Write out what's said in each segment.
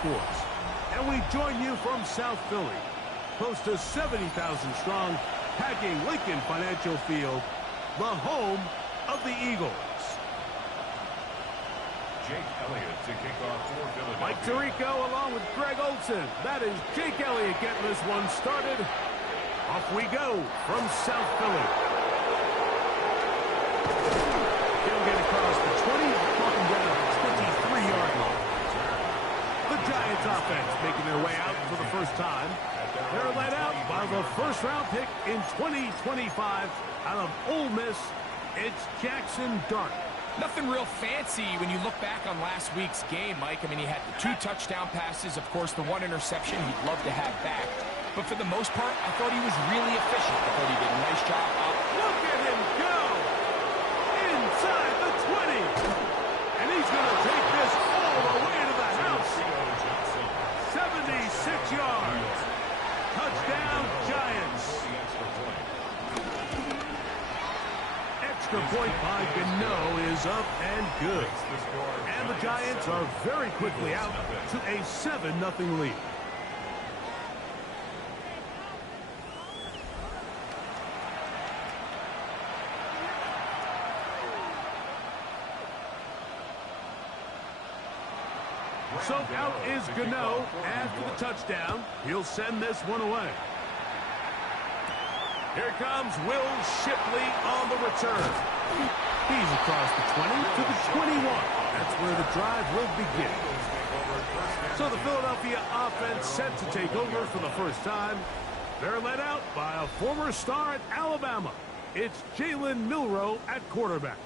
Sports. And we join you from South Philly, close to 70,000 strong, packing Lincoln Financial Field, the home of the Eagles. Jake Elliott to kick off for Philadelphia. Mike Tirico along with Greg Olson. That is Jake Elliott getting this one started. Off we go from South Philly. He'll get across the 20, walking down the 23-yard line. The Giants offense making their way out for the first time. They're led out by the first-round pick in 2025 out of Ole Miss. It's Jackson Dart. Nothing real fancy when you look back on last week's game, Mike. I mean, he had the 2 touchdown passes, of course, the 1 interception he'd love to have back. But for the most part, I thought he was really efficient. I thought he did a nice job up. Look at him go! Inside the 20! And he's going to take this all the way to the house. 76 yards. Touchdown, Giants. Extra point by Gano is up and good. And the Giants are very quickly out to a 7-0 lead. So out is Gano after the touchdown. He'll send this one away. Here comes Will Shipley on the return. He's across the 20 to the 21. That's where the drive will begin. So the Philadelphia offense set to take over for the first time. They're led out by a former star at Alabama. It's Jalen Milroe at quarterback.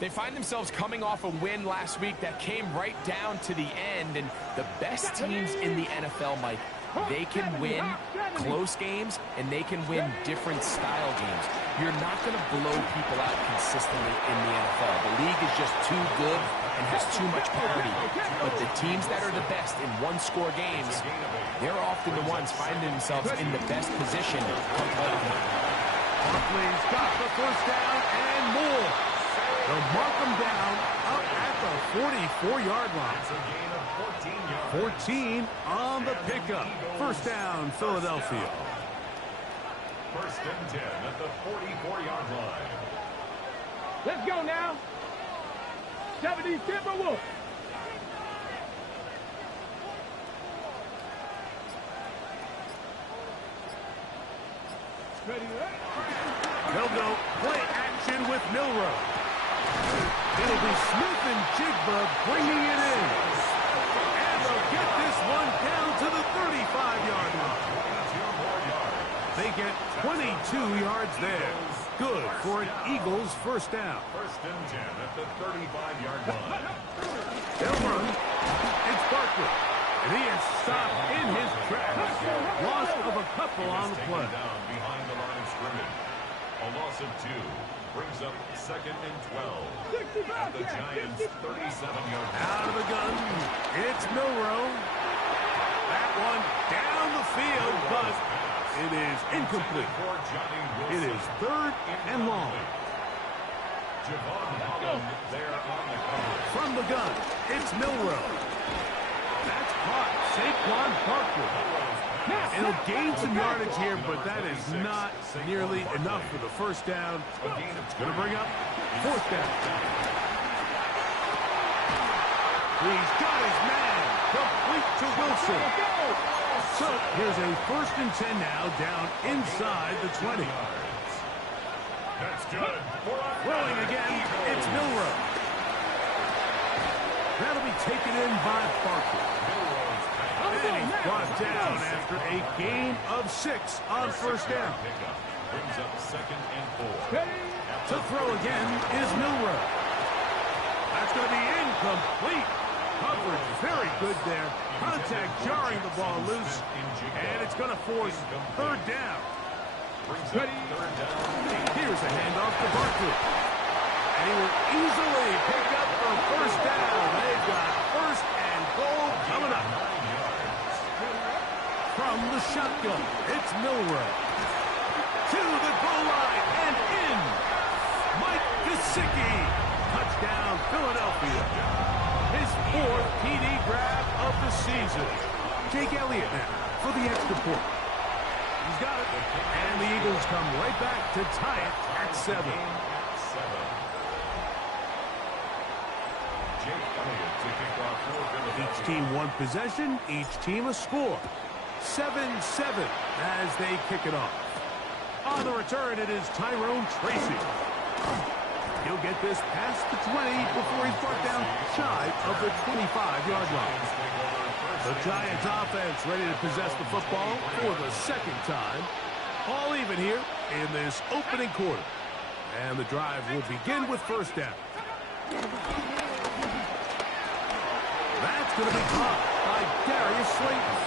They find themselves coming off a win last week that came right down to the end. And the best teams in the NFL, Mike, they can win close games and they can win different style games. You're not going to blow people out consistently in the NFL. The league is just too good and has too much parity. But the teams that are the best in one-score games, they're often the ones finding themselves in the best position come playoff time. Barkley's got the first down and more. They'll mark them down up at the 44-yard line. 14 on the pickup. First down, Philadelphia. First and 10 at the 44-yard line. Let's go now. 70 Timberwolves. They'll go play action with Milroe. It'll be Smith and Jigba bringing it in. And they'll get this one down to the 35-yard line. They get 22 yards there. Good for an Eagles first down. First and 10 at the 35-yard line. They'll run. It's Barkley. And he is stopped in his tracks. Loss of a couple on the play. Down behind the line of scrimmage. A loss of 2 brings up second and 12 at the Giants' 37-yard line. Out of the gun. It's Milroe. That one down the field, but it is incomplete. It is third and long. Javon Holland there on the cover. From the gun, it's Milroe. That's caught. Saquon Barkley. It'll gain some yardage here, but that is not nearly enough for the first down. It's going to bring up fourth down. He's got his man. Complete to Wilson. So here's a first and 10 now down inside the 20. That's good. Rolling again, it's Milroe. That'll be taken in by Barkley. And he's brought down after a gain of 6 on first down. Brings up second and 4. To throw again is Milroe. That's going to be incomplete. Coverage very good there. Contact jarring the ball loose. And it's going to force third down. Here's a handoff to Barkley. And he will easily pick up the first down. They've got first and goal coming up. From the shotgun, it's Milroe. To the goal line and in. Mike Gesicki. Touchdown, Philadelphia. his 4th TD grab of the season. Jake Elliott now for the extra point. He's got it. And the Eagles come right back to tie it at 7. Each team one possession, each team a score. 7-7 as they kick it off. On the return, it is Tyrone Tracy. He'll get this past the 20 before he's brought down shy of the 25-yard line. The Giants offense ready to possess the football for the second time. All even here in this opening quarter. And the drive will begin with first down. That's going to be caught by Darius Slayton.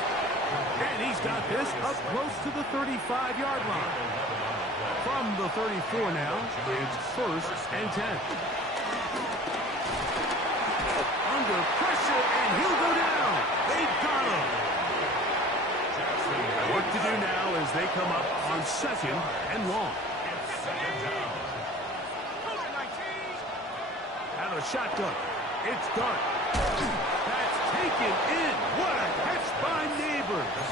And he's got this up close to the 35-yard line. From the 34 now, it's 1st and 10. Under pressure, and he'll go down. They got him. Work to do now as they come up on 2nd and long. Out of the shotgun. It's Dart. That's taken in. What a catch by Neighbors.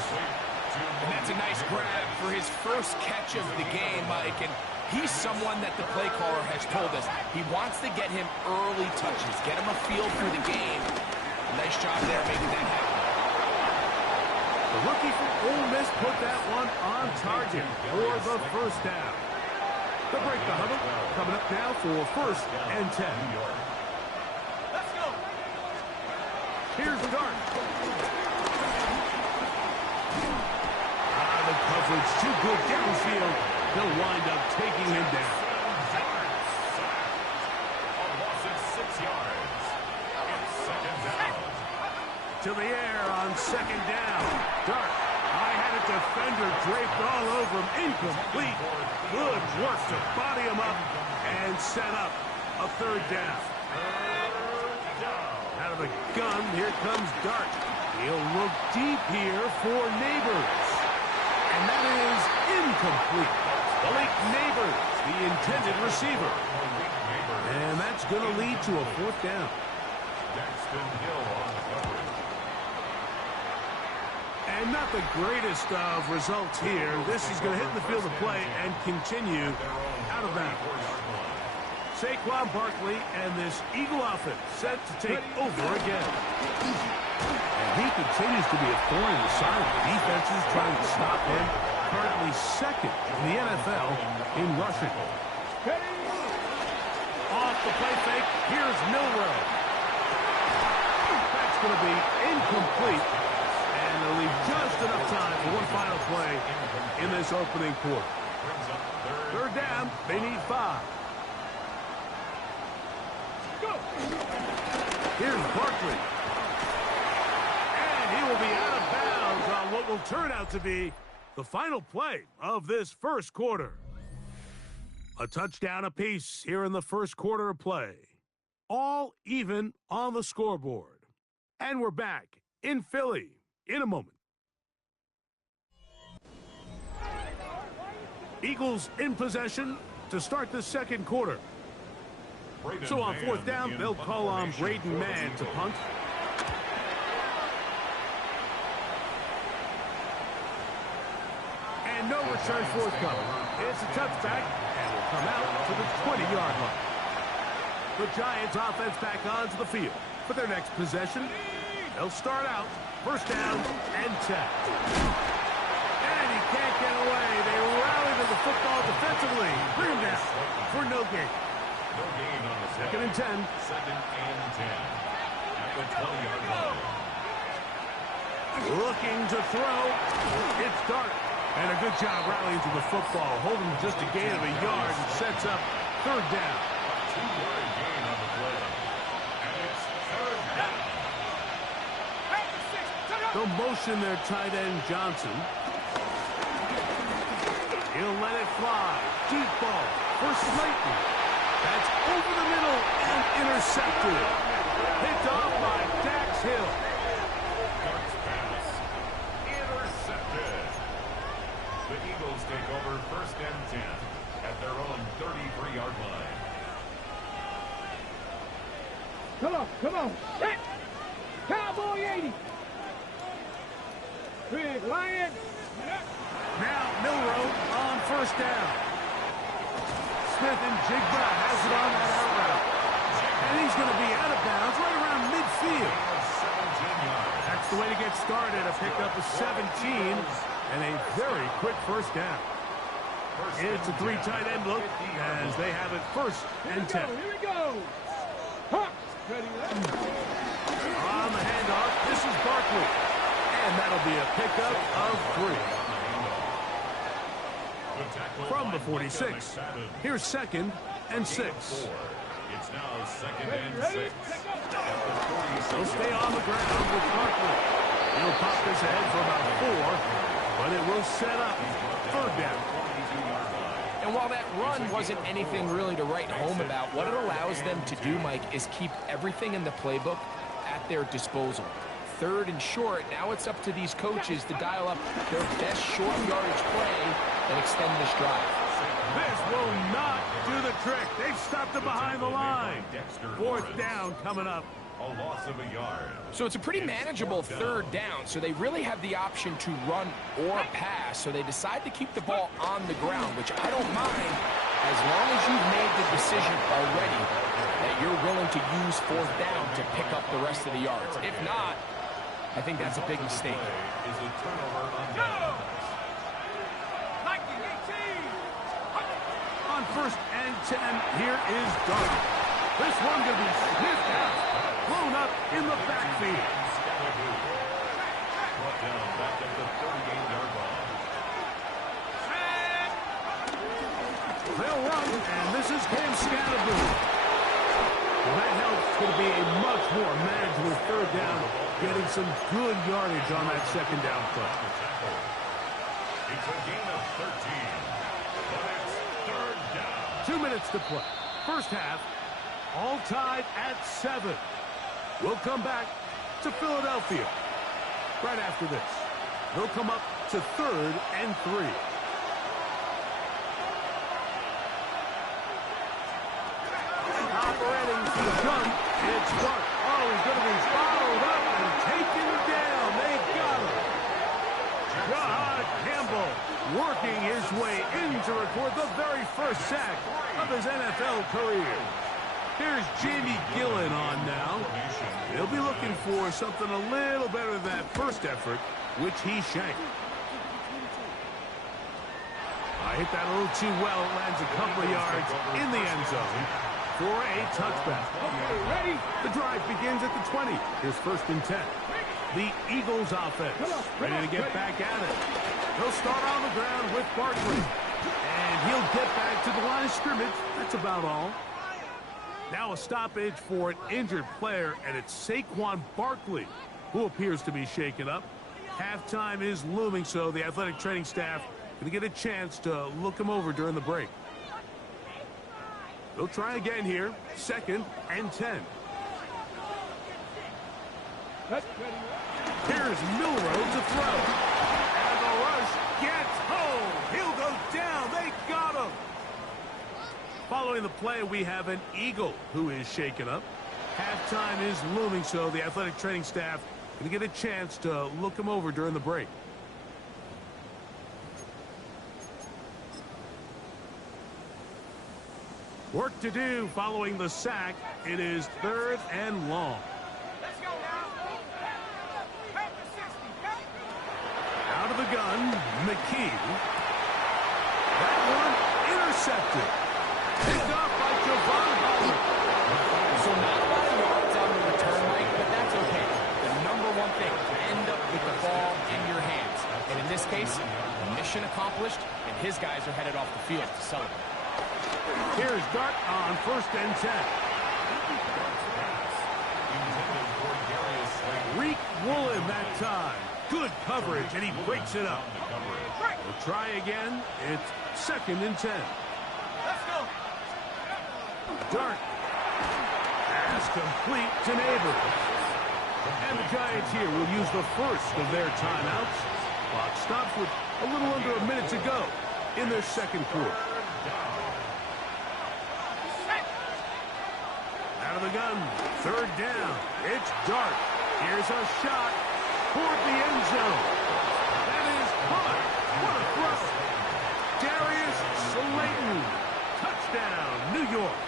And that's a nice grab for his first catch of the game, Mike. And he's someone that the play caller has told us he wants to get him early touches, get him a feel for the game. Nice job there making that happen. The rookie from Ole Miss put that one on target for the first down. They'll break the huddle. Coming up now for 1st and 10. Let's go. Here's Dart. The coverage too good downfield. They'll wind up taking him down. A loss of 6 yards. It's 2nd down. To the air on 2nd down. Dart. I had a defender draped all over him. Incomplete. Good work to body him up and set up a 3rd down. Out of the gun, here comes Dart. He'll look deep here for Neighbors. And that is incomplete. Malik Neighbors, the intended receiver. And that's going to lead to a 4th down. Daxton Hill on the coverage. And not the greatest of results here. This is going to hit the field of play and continue out of bounds. Saquon Barkley and this Eagle offense set to take over again. And he continues to be a thorn in the side of the defenses trying to stop him. Currently 2nd in the NFL in rushing. Off the play fake, here's Milroe. That's going to be incomplete. And they'll leave just enough time for one final play in this opening quarter. 3rd down, they need 5. Here's Barkley. And he will be out of bounds on what will turn out to be the final play of this first quarter. A touchdown apiece here in the first quarter of play. All even on the scoreboard. And we're back in Philly in a moment. Eagles in possession to start the second quarter. So on 4th down, they'll call on Braden Mann to punt. And no return forthcoming. It's a touchback, and will come out to the 20-yard line. The Giants offense back onto the field for their next possession. They'll start out 1st down and 10. And he can't get away. They rally to the football defensively. Bring him down for no gain. No gain on the 2nd and 10. 2nd and 10. At the 20-yard line. Looking to throw. It's Dart. And a good job rallying to the football. Holding just a gain of a yard and sets up 3rd down. 2-yard gain on the play. And it's 3rd down. They'll motion their tight end Johnson. He'll let it fly. Deep ball for Slayton. That's over the middle and intercepted. Picked off by Dax Hill. Dart's pass. Intercepted. The Eagles take over 1st and 10 at their own 33-yard line. Come on. Set. Cowboy 80. Big Lion. Now Milroe on first down. Smith and Jigba has it on that out route. And he's going to be out of bounds right around midfield. That's the way to get started. A pickup of 17 and a very quick first down. It's a three tight end look as they have it first and 10. Here we go. Huh. Ready. On the handoff, this is Barkley. And that'll be a pickup of 3. From the 46, here's second and 6. It's now second and 6. He'll stay on the ground with Barkley. He'll pop this ahead for about 4, but it will set up third down. And while that run wasn't anything really to write home about, what it allows them to do, Mike, is keep everything in the playbook at their disposal. Third and short, now it's up to these coaches to dial up their best short yardage play and extend this drive. This will not do the trick. They've stopped it behind the line. Fourth down coming up. A loss of a yard. So it's a pretty manageable third down, so they really have the option to run or pass, so they decide to keep the ball on the ground, which I don't mind as long as you've made the decision already that you're willing to use fourth down to pick up the rest of the yards. If not, I think that's a big mistake. Is a turnover on downs. On first and 10, here is Dart. This one going to be sniffed out. Blown up in the backfield. Brought down back at the 38-yard line. They'll run, and this is Cam Scatterboo. Well, that helps. It's going to be a much more manageable third down, getting some good yardage on that second down play. It's a gain of 13. But it's third down. 2 minutes to play. First half, all tied at 7. We'll come back to Philadelphia right after this. They'll come up to third and 3. Operating for the gun, it's Dart. Oh, he's going to be followed up and taken down. They got him. Jahad Campbell working his way in to record the very first sack of his NFL career. Here's Jamie Gillen on now. He'll be looking for something a little better than that first effort, which he shanked. I hit that a little too well. It lands a couple of yards in the end zone for a touchback. Okay, ready? The drive begins at the 20. Here's first and 10. The Eagles offense ready to get back at it. They'll start on the ground with Barkley. And he'll get back to the line of scrimmage. That's about all. Now a stoppage for an injured player, and it's Saquon Barkley who appears to be shaken up. Halftime is looming, so the athletic training staff going to get a chance to look him over during the break. They'll try again here. Second and 10. Here's Milroe to throw. And the rush gets home. He'll go down. They got him. Following the play, we have an Eagle who is shaken up. Halftime is looming, so the athletic training staff going to get a chance to look him over during the break. Work to do following the sack. It is third and long. Let's go now. Out of the gun, McKee. That one intercepted. Picked off by Javon Holland. So not a lot of yards on the return, Mike, but that's okay. The number one thing, end up with the ball in your hands. And in this case, mission accomplished, and his guys are headed off the field to celebrate. Here's Dart on first and 10. Reek Woolen that time. Good coverage, and he breaks it up. We'll try again. It's second and 10. Let's go. Dart. Pass complete to Neighbors. And the Giants here will use the first of their timeouts. Clock stops with a little under a minute to go in their second quarter. Out of of the gun. Third down. It's Dart. Here's a shot toward the end zone. That is caught. What a throw. Darius Slayton. Touchdown, New York.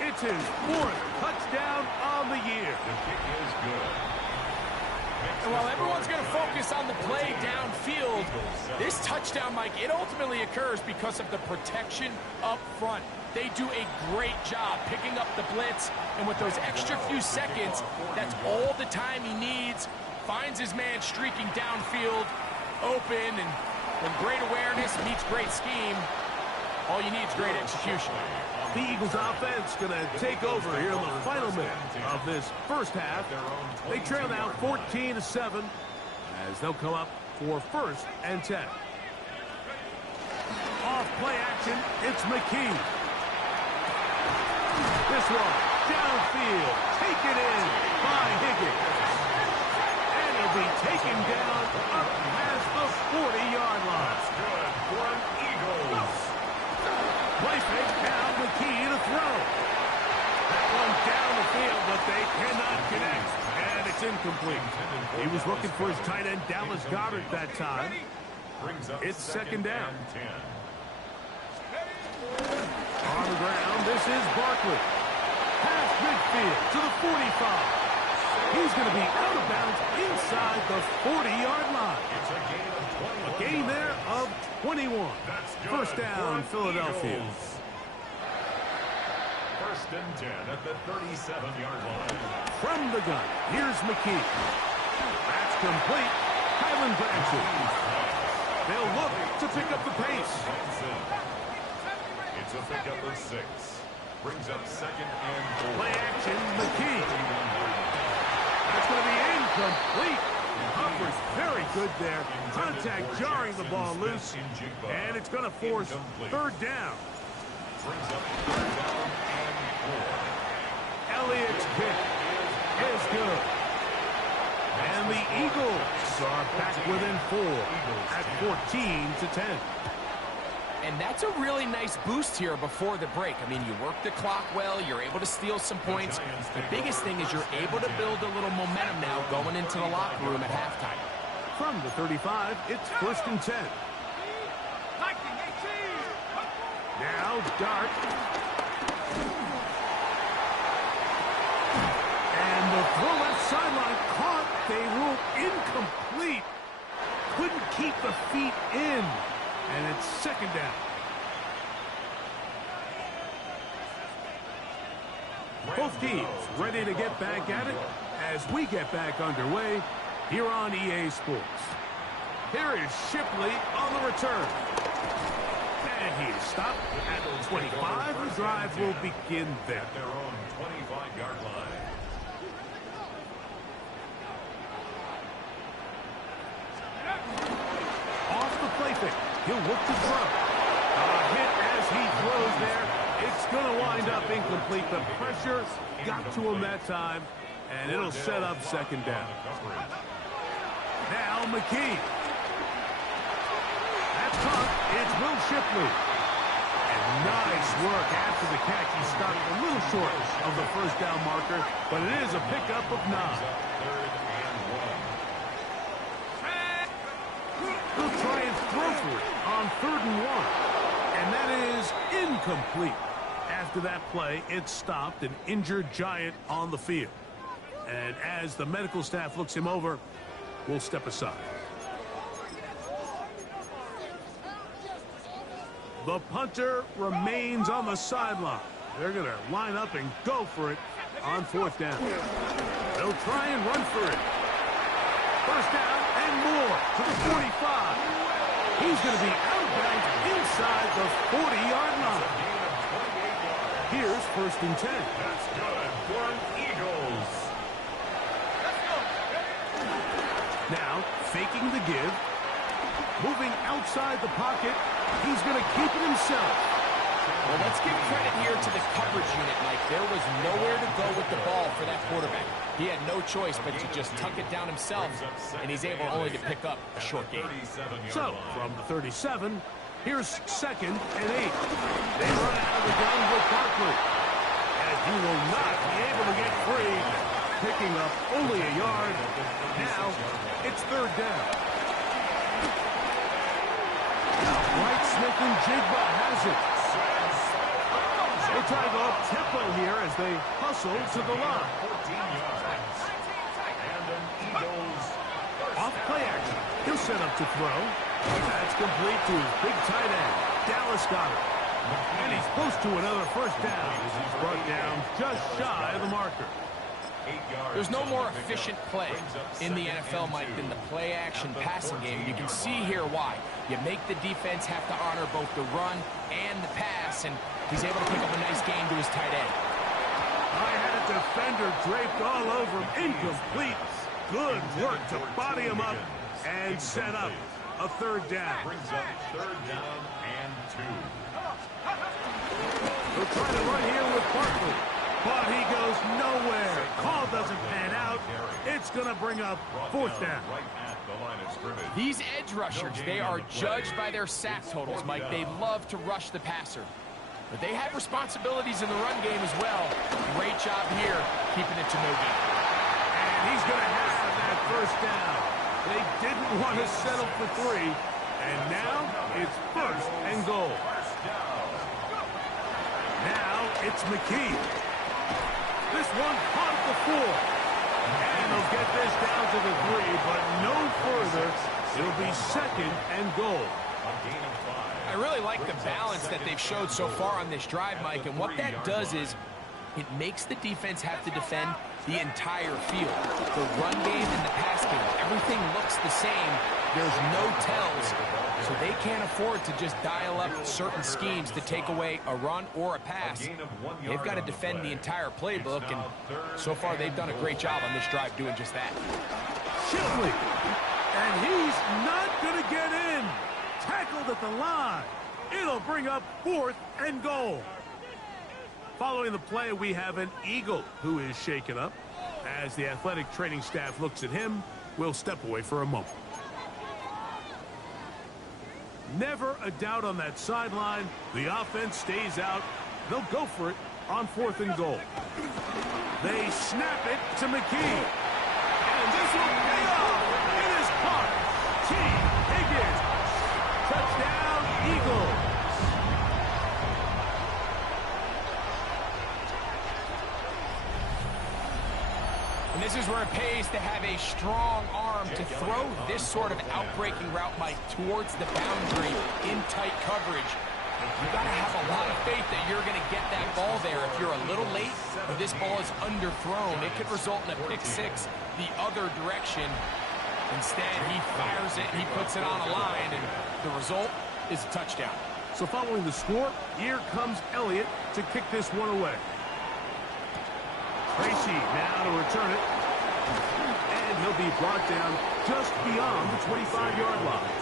It's his 4th touchdown on the year. The kick is good. And while everyone's going to focus on the play downfield, this touchdown, Mike, it ultimately occurs because of the protection up front. They do a great job picking up the blitz, and with those extra few seconds, that's all the time he needs. Finds his man streaking downfield, open, and when great awareness meets great scheme, all you need is great execution. The Eagles offense going to take over here in the final minute of this first half. They trail now 14-7 as they'll come up for 1st and 10. Off play action, it's McKee. This one, downfield, taken in by Higgins. And he'll be taken down up past the 40-yard line. That's good for an Eagles. Play fake, now McKee to throw. That one down the field, but they cannot connect. And it's incomplete. He was looking for his tight end, Dallas Goedert, that time. It's second down. On the ground, this is Barkley. Past midfield to the 45. He's going to be out of bounds inside the 40-yard line. It's A gain there of 21. First down, Philadelphia. First and 10 at the 37-yard line. From the gun, here's McKee. That's complete. Kylan Granson. They'll look to pick up the pace. It's a pickup of 6. Brings up 2nd and 4. Play action, McKee. That's going to be incomplete. Humphrey's very good there. Contact jarring the ball loose. And it's going to force 3rd down. Brings up 3rd down and 4. Elliott's kick is good. And the Eagles are back within 4 at 14-10. And that's a really nice boost here before the break. I mean, you work the clock well, you're able to steal some points. The biggest thing is you're able to build a little momentum now going into the locker room at halftime. From the 35, it's 1st and 10. Now Dart. And the throw left sideline caught. They rule incomplete. Couldn't keep the feet in. And it's 2nd down. Both teams ready to get back at it as we get back underway here on EA Sports. Here is Shipley on the return. And he is stopped at 25. The drive will begin there. At their own 25-yard line. Off the play fake. He'll look to throw. A hit as he throws there. It's going to wind up incomplete. The pressure got to him that time, and it'll set up 2nd down. Now McKee. That's caught. It's Will Shipley. And nice work after the catch. He stopped a little short of the 1st down marker, but it is a pickup of 9. 3rd and 1. He'll try and throw for it on 3rd and 1. And that is incomplete. After that play, it stopped, an injured Giant on the field. And as the medical staff looks him over, we'll step aside. The punter remains on the sideline. They're going to line up and go for it on 4th down. They'll try and run for it. 1st down and more to the 45. He's going to be out of bounds inside the 40-yard line. Here's 1st and 10. That's good for an Eagles. Now, faking the give. Moving outside the pocket. He's going to keep it himself. Well, let's give credit here to the coverage unit, Mike. There was nowhere to go with the ball for that quarterback. He had no choice but to just tuck it down himself, and he's able only to pick up a short gain. So, from the 37, here's 2nd and 8. They run out of the gun with Barkley. And and he will not be able to get free. Picking up only a yard. Now it's third down. White, Smith, and Jigba has it. They're trying to go up-tempo here as they hustle to the line. 14 yards. And an Eagles Off play action. He'll set up to throw. That's complete to his big tight end. Dallas got it. And he's close to another first down as he's brought down just shy of the marker. 8 yards. There's no more efficient play in the NFL, Mike, than the play-action passing game. You can see here why. You make the defense have to honor both the run and the pass, and he's able to pick up a nice gain to his tight end. I had a defender draped all over him. Incomplete. Good work to body him up and set up a third down. Brings up third down and 2. They'll try to run here with Barkley. But he goes nowhere. Call doesn't pan out. It's going to bring up fourth down. Right at the line of scrimmage. These edge rushers, they are judged by their sack totals, Mike. They love to rush the passer. But they have responsibilities in the run game as well. Great job here, keeping it to no gain. And he's going to have that first down. They didn't want to settle for 3. And now it's first and goal. Now it's McKee. This one caught at the 4. And they'll get this down to the 3, but no further. It'll be second and goal. A gain of 5. I really like the balance that they've showed so far on this drive, Mike, and what that does is it makes the defense have to defend the entire field. The run game and the pass game, everything looks the same. There's no tells, so they can't afford to just dial up certain schemes to take away a run or a pass. They've got to defend the entire playbook, and so far they've done a great job on this drive doing just that. Shipley. And he's not going to get in. Tackled at the line. It'll bring up fourth and goal. Following the play, we have an Eagle who is shaken up. As the athletic training staff looks at him, we'll step away for a moment. Never a doubt on that sideline. The offense stays out. They'll go for it on fourth and goal. They snap it to McKee. And this will pay off. It is caught. T. Higgins. Touchdown, Eagles. And this is where it pays to have a strong arm to throw this sort of outbreaking route, Mike, towards the boundary in tight coverage. You've got to have a lot of faith that you're going to get that ball there. If you're a little late or this ball is underthrown, it could result in a pick six the other direction. Instead, he fires it, he puts it on a line, and the result is a touchdown. So following the score, here comes Elliott to kick this one away. Tracy now to return it. And he'll be brought down just beyond the 25-yard line.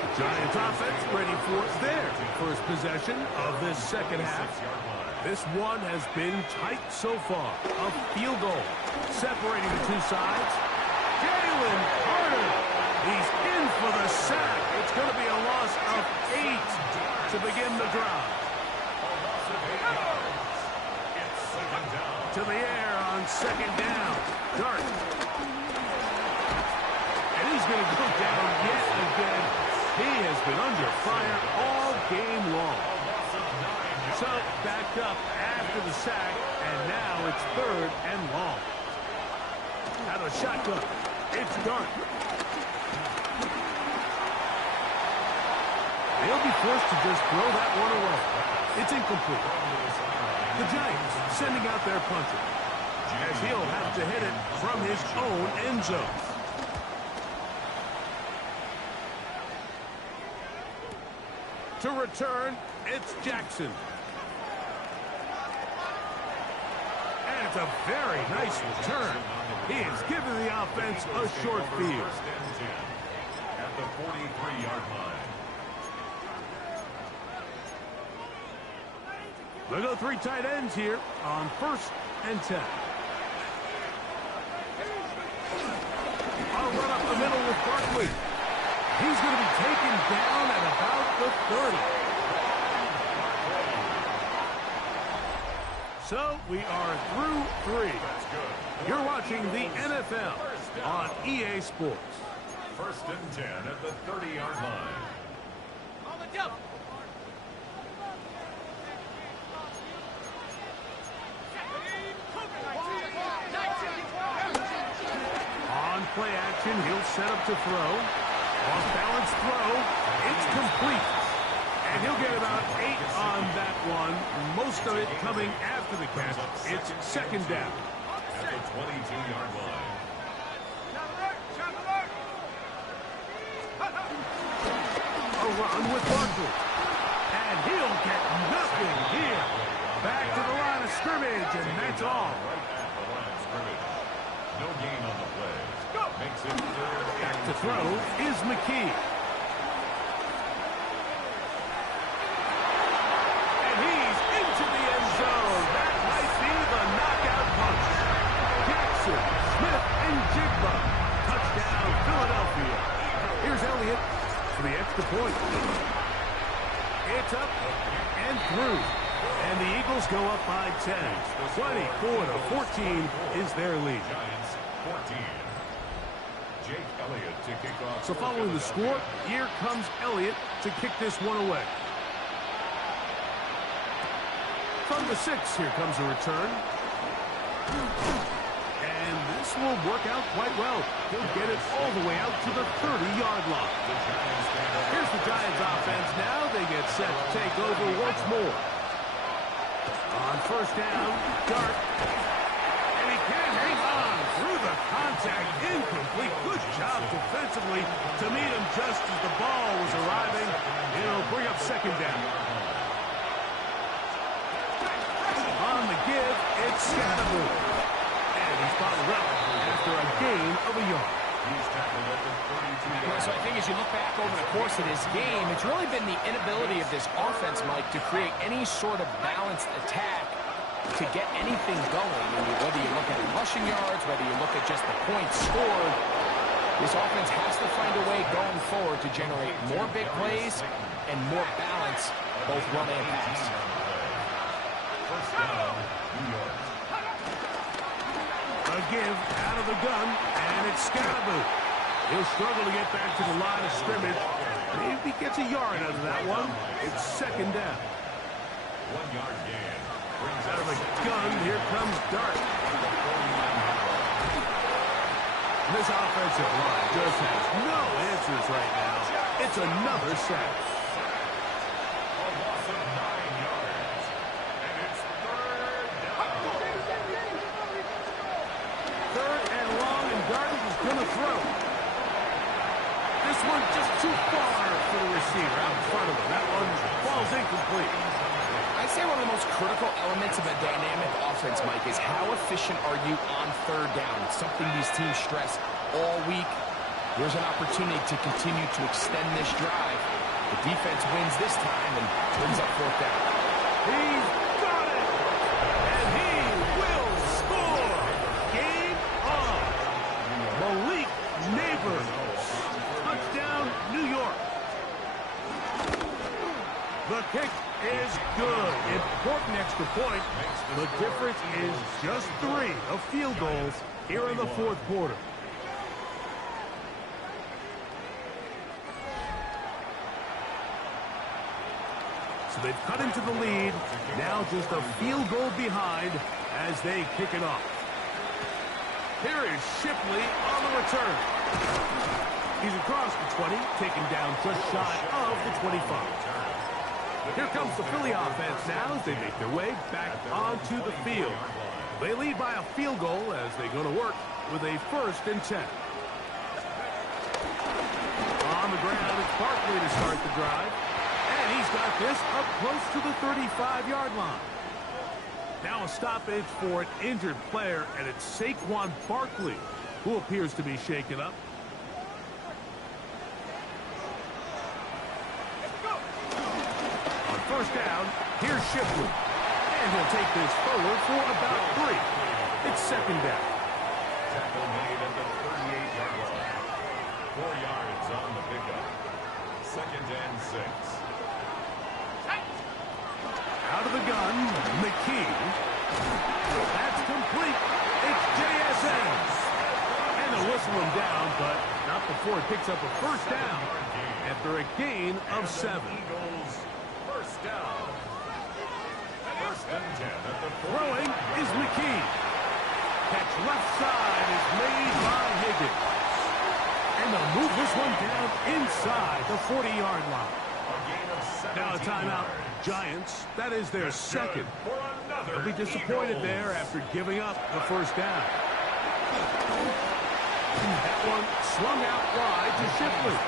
The Giants offense ready for their first possession of this second half. This one has been tight so far. A field goal separating the two sides. Jalen Carter. He's in for the sack. It's going to be a loss of 8 to begin the drive. To the air on second down. Dart. And he's going to go down yet again. He has been under fire all game long. So backed up after the sack, and now it's third and long. Out of the shotgun. It's Dart. They'll be forced to just throw that one away. It's incomplete. The Giants sending out their punter, as he'll have to hit it from his own end zone. To return, it's Jackson. And it's a very nice return. He has given the offense a short field. At the 43-yard line. They'll go 3 tight ends here on first and 10. I'll run up the middle with Barkley. He's going to be taken down at about the 30. So we are through 3. You're watching the NFL on EA Sports. First and 10 at the 30-yard line. On play action, he'll set up to throw. Off-balance throw. It's complete. And he'll get about 8 on that one. Most of it coming after the catch. It's second down. At the 22-yard line. A run with Barkley. And he'll get nothing here. Back to the line of scrimmage, and that's all. Right at the line of scrimmage. No gain on the play. Makes it third. Back to throw is McKee. And he's into the end zone. That might be the knockout punch. Jackson, Smith, and Jigba. Touchdown, Philadelphia. Here's Elliott for the extra point. It's up and through. And the Eagles go up by 10. 24-14 is their lead. Giants 14. Jake Elliott to kick off. So following the score, here comes Elliott to kick this one away. From the 6, here comes a return. And this will work out quite well. He'll get it all the way out to the 30-yard line. Here's the Giants offense now. They get set to take over once more. On first down, Dart. And he can't hang on through the contact. Incomplete. Good job defensively to meet him just as the ball was arriving. It'll bring up second down. On the give, it's Scatterboot. And he's followed up after a gain of a yard. He's tackled at the 32-yard. So I think as you look back over the course of this game, it's really been the inability of this offense, Mike, to create any sort of balanced attack to get anything going. I mean, whether you look at rushing yards, whether you look at just the points scored, this offense has to find a way going forward to generate more big plays and more balance, both run and pass. First down, New York. A give out of the gun, and it's Scatterboot. He'll struggle to get back to the line of scrimmage. Maybe gets a yard out of that one. It's second down. 1 yard gain. Brings Out of the gun, here comes Dart. This offensive line just has no answers right now. It's another sack. a loss of 9 yards. And it's third down. Third and long, and Dart is going to throw. This one just too far for the receiver out in front of him. That one falls incomplete. I'd say one of the most critical elements of a dynamic offense, Mike, is how efficient are you on third down? It's something these teams stress all week. There's an opportunity to continue to extend this drive. The defense wins this time and brings up fourth down. He's got it! And he will score! Game on! Malik Neighbors. Touchdown, New York. The kick is good. Important extra point. The difference is just 3 of field goals here in the fourth quarter. So they've cut into the lead. Now just a field goal behind as they kick it off. Here is Shipley on the return. He's across the 20, taken down just shy of the 25. Here comes the Philly offense now as they make their way back onto the field. They lead by a field goal as they go to work with a 1st and 10. On the ground, it's Barkley to start the drive. And he's got this up close to the 35-yard line. Now a stoppage for an injured player, and it's Saquon Barkley who appears to be shaken up. On first down, here's Shipley. And he'll take this forward for about 3. It's second down. Tackle made at the 38-yard line. 4 yards on the pickup. 2nd and 6. Out of the gun, McKee. That's complete. It's JSN. And they'll whistle him down, but not before it picks up a first down after a gain of 7. Eagles first down. First and 10 at the 40. Throwing is McKee. Catch left side is made by Higgins. And they'll move this one down inside the 40-yard line. A gain of 17 Now a timeout. yards. Giants, that is their second. For another They'll be disappointed Eagles. there after giving up the first down. That one swung out wide to Shipley.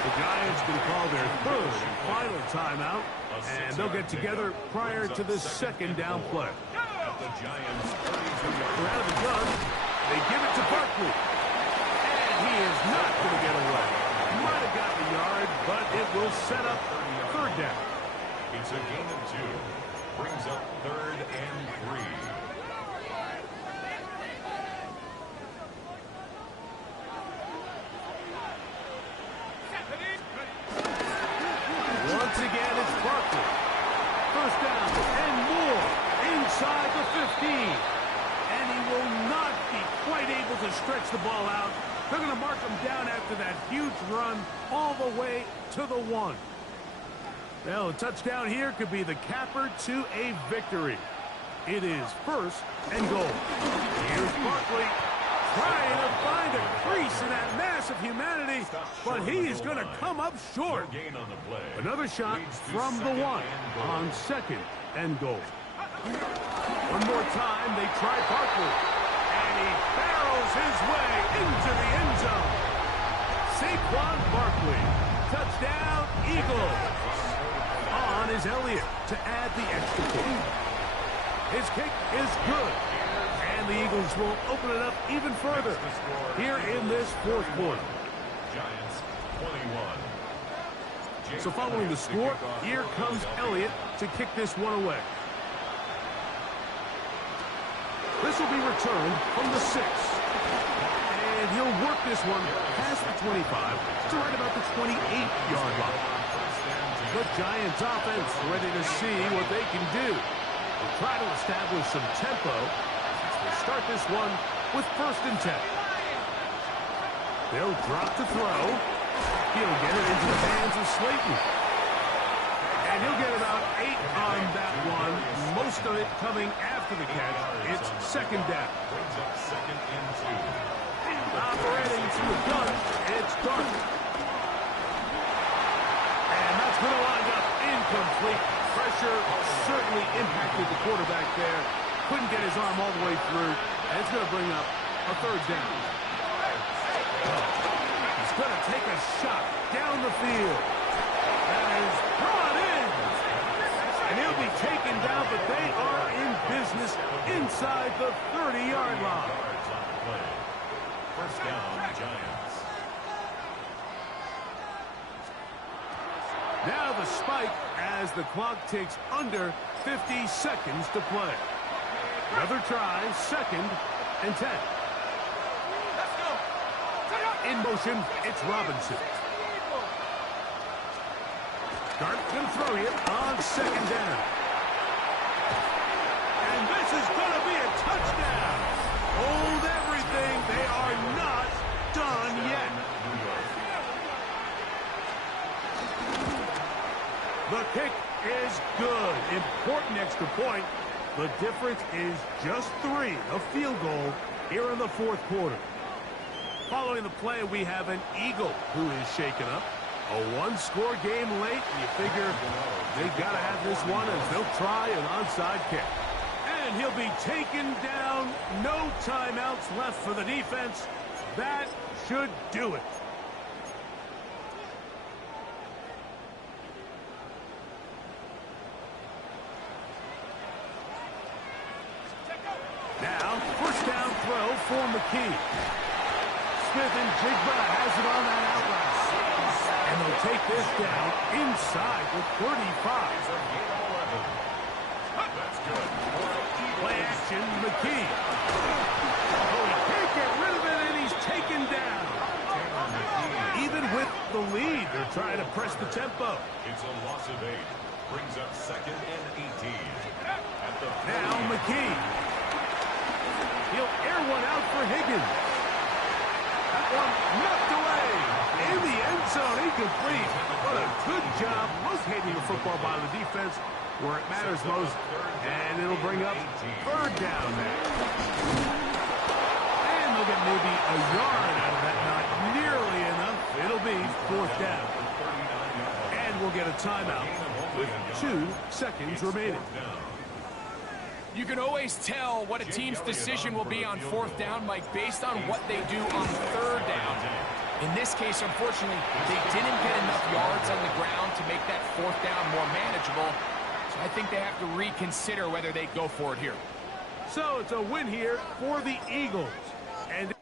The Giants can call their third and final timeout, and they'll get together prior to the second down play. At the Giants' 32-yard They're out of the gun. They give it to Barkley. And he is not going to get away. Might have got the yard, but it will set up third down. It's a gain of 2. Brings up third and 3. Once again, it's Barkley. First down and more inside the 15. And he will not be quite able to stretch the ball out. They're going to mark him down after that huge run all the way to the 1. Well, a touchdown here could be the capper to a victory. It is first and goal. Here's Barkley trying to find a crease in that mass of humanity, but he is going to come up short. No gain on the play. Another shot Leads to from the second 1 and goal. on second and goal. One more time, they try Barkley, and he barrels his way into the end zone. Saquon Barkley, touchdown, Eagles. On is Elliott to add the extra point. His kick is good, and the Eagles will open it up even further here in this fourth quarter. Giants 21. So following the score, here comes Elliott to kick this one away. This will be returned from the 6. And he'll work this one past the 25 to right about the 28-yard line. The Giants offense ready to see what they can do. They'll try to establish some tempo as they start this one with first and 10. They'll drop to throw. He'll get it into the hands of Slayton. And he'll get about 8 on that one. Most of it coming after the catch. It's second down. Brings up second and 2. Operating to the gun. It's Dark. And that's going to wind up incomplete. Pressure certainly impacted the quarterback there. Couldn't get his arm all the way through. And it's going to bring up a third down. He's going to take a shot down the field. That is brought in. And he'll be taken down, but they are in business inside the 30-yard line. Yards on the play. First down, Giants. Now the spike as the clock takes under 50 seconds to play. Another try, second and 10. In motion, it's Robinson. Dart can throw you on second down. And this is going to be a touchdown. Hold everything. They are not done yet. The kick is good. Important extra point. The difference is just 3, a field goal here in the fourth quarter. Following the play, we have an Eagle who is shaken up. A one-score game late. You figure they've got to have this one as they'll try an onside kick. And he'll be taken down. No timeouts left for the defense. That should do it. Now, first down throw for McKee. Smith and Jigba has it on that outlet. And they'll take this down inside the 35. That's good. Play action, McKee. Oh, he can't get rid of it, and he's taken down. Even with the lead, they're trying to press the tempo. It's a loss of 8. brings up second and 18. At the Now McKee. He'll air one out for Higgins. That one knocked away. In the end zone, incomplete. What a good job locating the football by the defense where it matters most. And it'll bring up third down there. And they'll get maybe a yard out of that. Not nearly enough. It'll be fourth down. And we'll get a timeout with 2 seconds remaining. You can always tell what a team's decision will be on fourth down, Mike, based on what they do on third down. In this case, unfortunately, they didn't get enough yards on the ground to make that fourth down more manageable. So I think they have to reconsider whether they go for it here. So it's a win here for the Eagles. And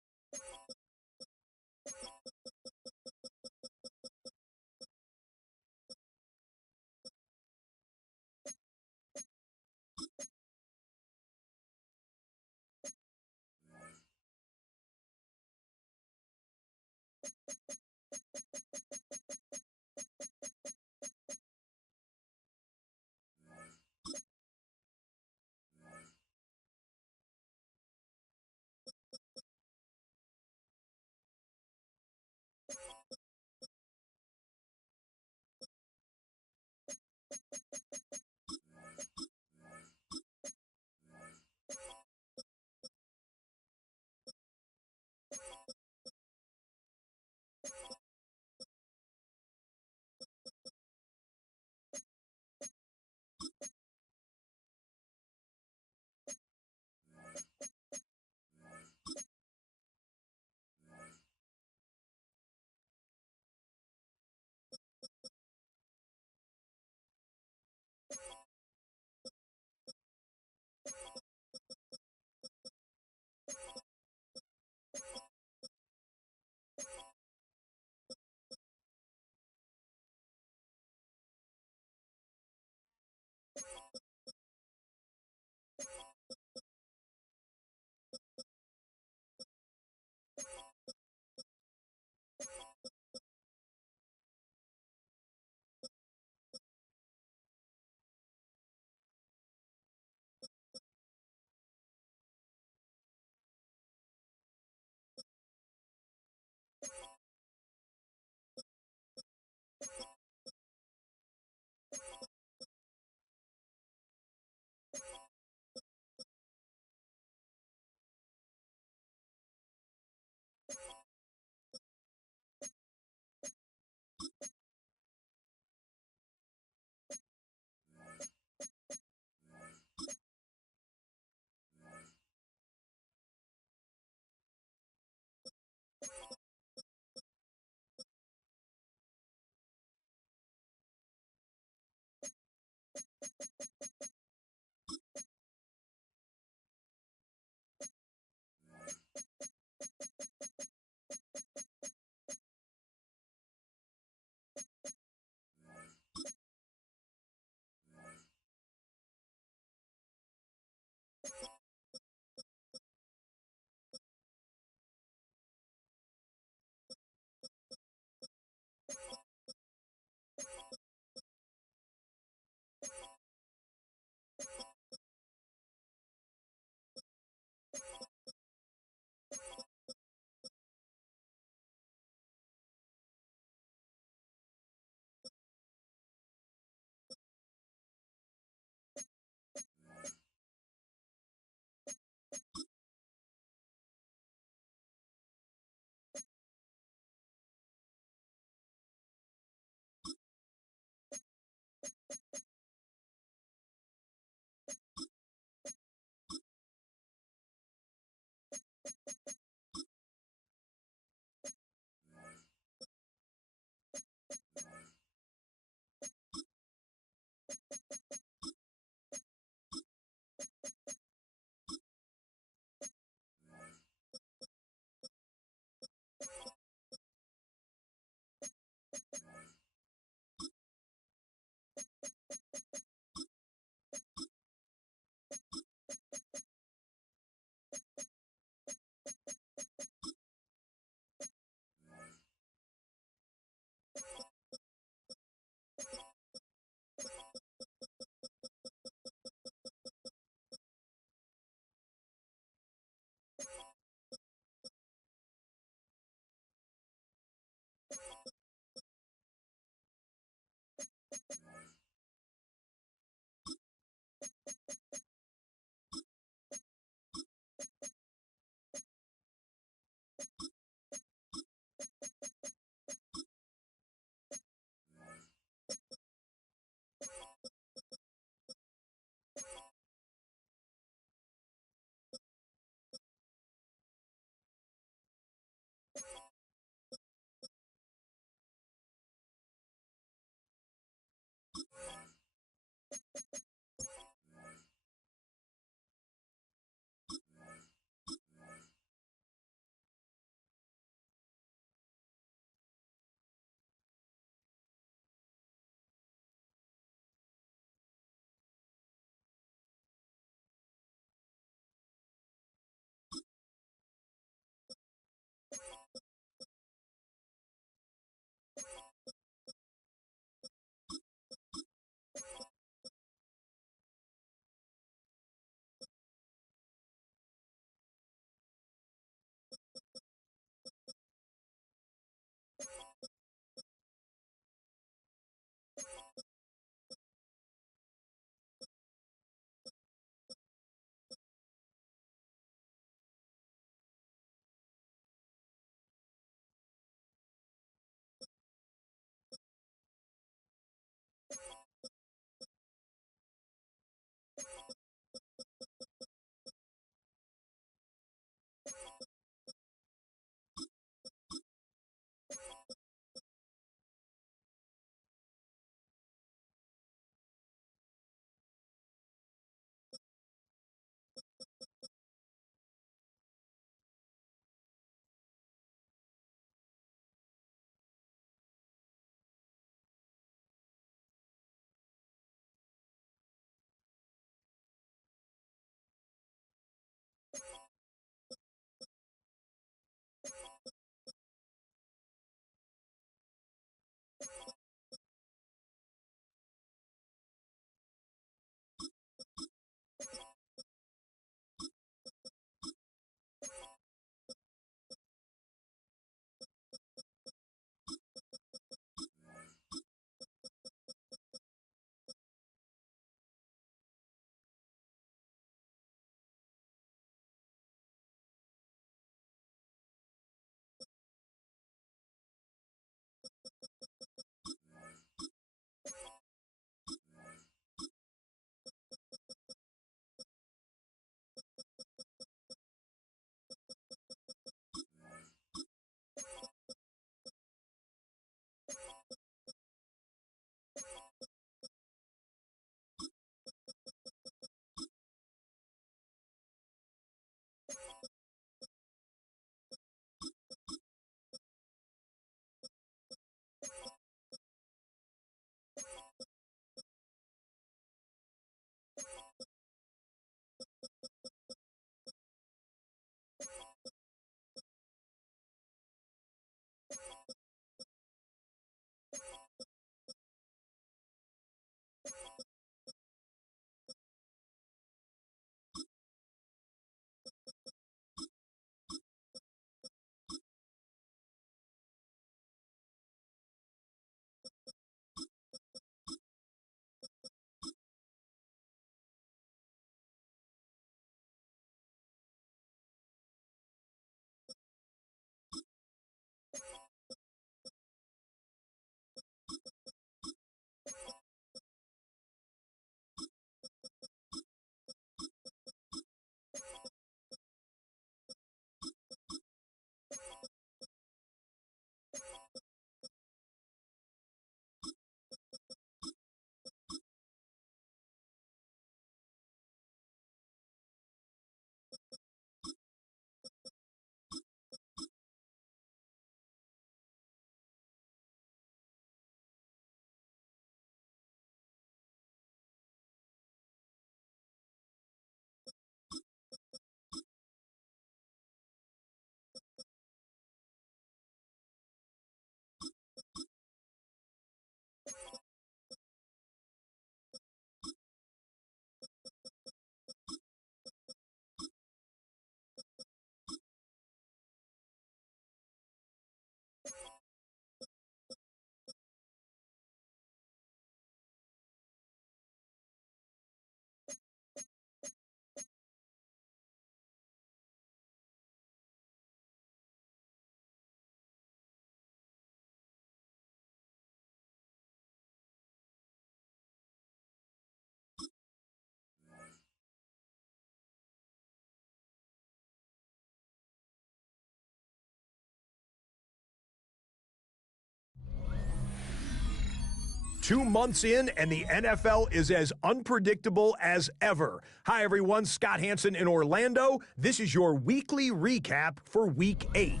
2 months in, and the NFL is as unpredictable as ever. Hi, everyone. Scott Hanson in Orlando. This is your weekly recap for Week 8.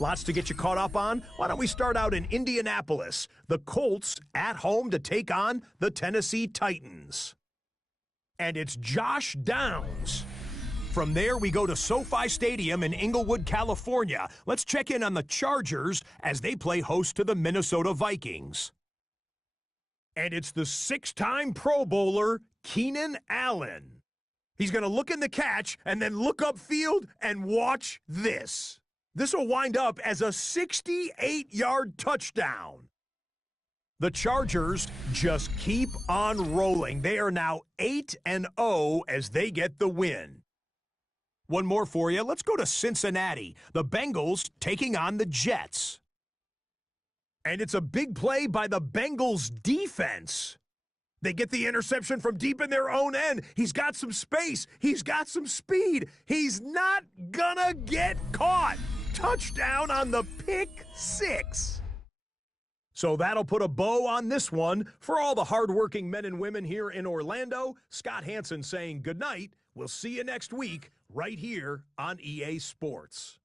Lots to get you caught up on. Why don't we start out in Indianapolis? The Colts at home to take on the Tennessee Titans. And it's Josh Downs. From there, we go to SoFi Stadium in Inglewood, California. Let's check in on the Chargers as they play host to the Minnesota Vikings. And it's the 6-time Pro Bowler, Keenan Allen. He's going to look in the catch and then look upfield and watch this. This will wind up as a 68-yard touchdown. The Chargers just keep on rolling. They are now 8-0 as they get the win. One more for you. Let's go to Cincinnati. The Bengals taking on the Jets. And it's a big play by the Bengals defense. They get the interception from deep in their own end. He's got some space. He's got some speed. He's not gonna get caught. Touchdown on the pick six. So that'll put a bow on this one. For all the hardworking men and women here in Orlando, Scott Hanson saying good night. We'll see you next week right here on EA Sports.